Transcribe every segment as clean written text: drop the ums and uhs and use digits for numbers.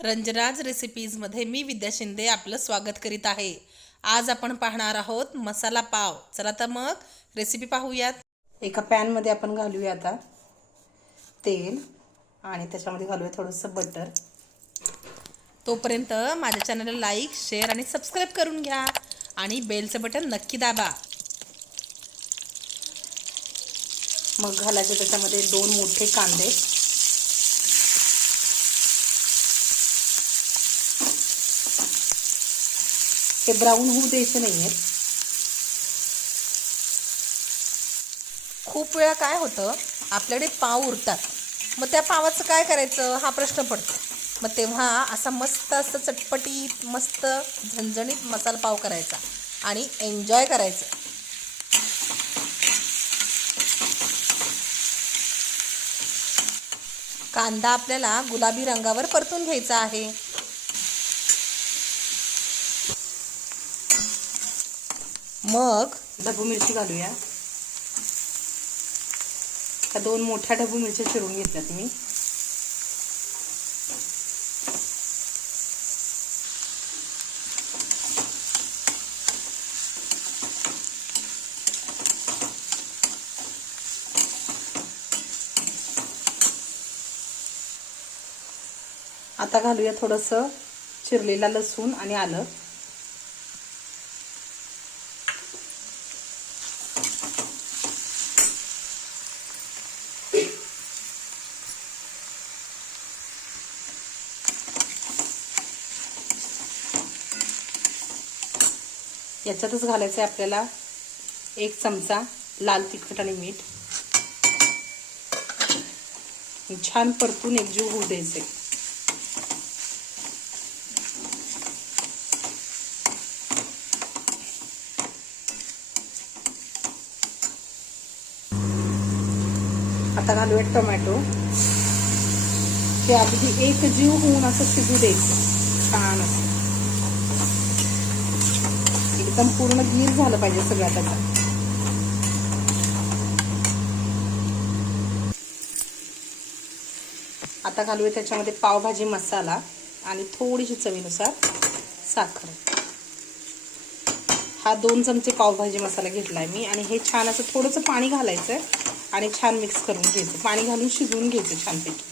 रंजनाज रेसिपीजमध्ये मी विद्या शिंदे आपलं स्वागत करीत आहे। आज आपण पाहणार आहोत मसाला पाव। चला तर मग रेसिपी पाहूयात। एका पॅनमध्ये आपण घालूया आता तेल आणि त्याच्यामध्ये घालूया थोडंसं बटर। तोपर्यंत माझ्या चॅनलला लाईक, शेअर आणि सबस्क्राईब करून घ्या आणि बेलचं बटन नक्की दाबा। मग घालायचे त्याच्यामध्ये 2 मोठे कांदे, हे ब्राऊन होऊ द्यायचे नाहीये। खूप वेळा काय होतं, आपल्याकडे पाव उरतात, मग त्या पावाचं काय करायचं हा प्रश्न पडतो। मग तेव्हा असा मस्त असं चटपटीत मस्त झणझणीत मसाला पाव करायचा आणि एन्जॉय करायचं। कांदा आपल्याला गुलाबी रंगावर परतून घ्यायचा आहे। मग ढबू मिरची घालूया। त्या 2 मोठ्या ढबू मिरच्या चिरून घेतल्यात मी। आता घालूया थोडंसं चिरलेला लसूण आणि आलं। याच्यातच घालायचं आहे आपल्याला 1 चमचा लाल तिखट आणि मीठ। छान परतून एकजीव होऊ द्यायचे। आता घालूया टोमॅटो, ते अगदी एकजीव होऊन असं शिजू द्यायचं छान असं। एकदम पूर्ण गीर झालं पाहिजे सगळं त्याचा। आता घालूया त्याच्यामध्ये पावभाजी मसाला आणि थोडीशी चवीनुसार साखर। हा 2 चमचे पावभाजी मसाला घेतलाय मी आणि हे छान असं थोडंसं पाणी घालायचं आणि छान मिक्स करून घ्यायचं। पाणी घालून शिजवून घ्यायचं छानपैकी।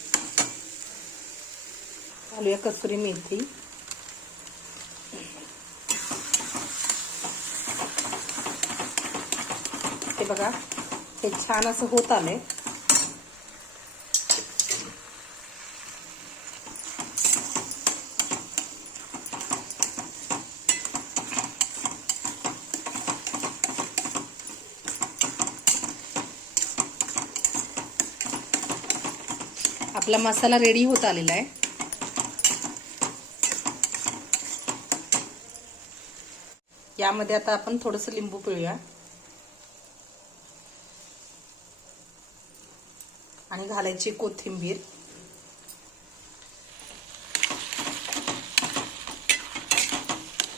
घालूया कसुरी मेथी, हे बघा हे छान असं होत आलंय। आपला मसाला रेडी होत आलेला आहे। यामध्ये आता आपण थोडंसं लिंबू पिळूया आणि घालायची कोथिंबीर।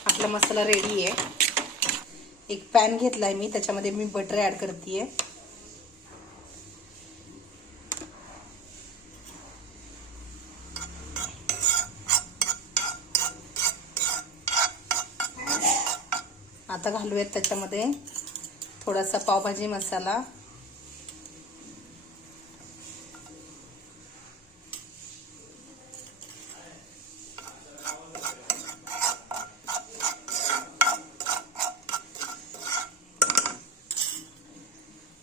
आपला मसाला रेडी आहे। एक पॅन घेतलाय मी, त्याच्यामध्ये मी बटर ऍड करतेय। आता घालूयात त्याच्यामध्ये थोडासा पावभाजी मसाला,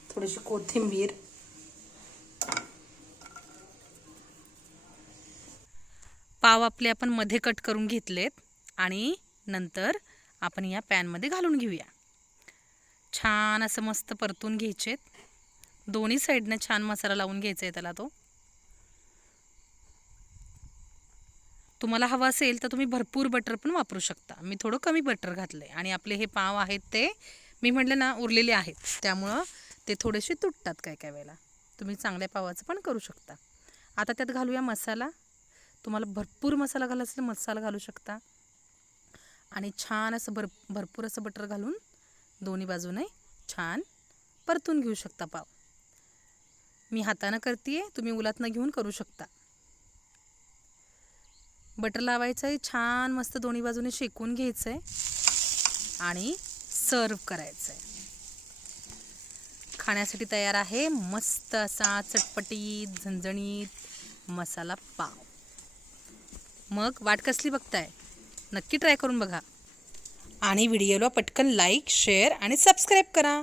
थोडीशी कोथिंबीर, पाव आपले आपण मध्ये कट करून घेतलेत आणि नंतर आपण या पॅनमध्ये घालून घेऊया। छान असं मस्त परतून घ्यायचे। दोन्ही साईडने छान मसाला लावून घ्यायचा आहे त्याला। तो तुम्हाला हवा असेल तर तुम्ही भरपूर बटर पण वापरू शकता। मी थोडं कमी बटर घातलंय आणि आपले हे पाव आहेत ते मी म्हटलं ना उरलेले आहेत, त्यामुळं ते थोडेसे तुटतात काय काय वेळेला। तुम्ही चांगल्या पावाचं पण करू शकता। आता त्यात घालूया मसाला। तुम्हाला भरपूर मसाला घालायचा असेल मसाला घालू शकता आणि छान असं भरपूर असं बटर घालून दोन्ही बाजूने छान परतून घेऊ शकता पाव। मी हाताने करतेय, तुम्ही उलातनं घेऊन करू शकता। बटर लावायचं आहे, छान मस्त दोन्ही बाजूने शेकून घ्यायचं आहे आणि सर्व करायचं आहे. खाण्यासाठी तयार आहे मस्त असा चटपटीत झणझणीत मसाला पाव. मग वाट कसली बघताय? नक्की ट्राय करून बघा आणि व्हिडिओला पटकन लाईक, शेअर आणि सबस्क्राईब करा.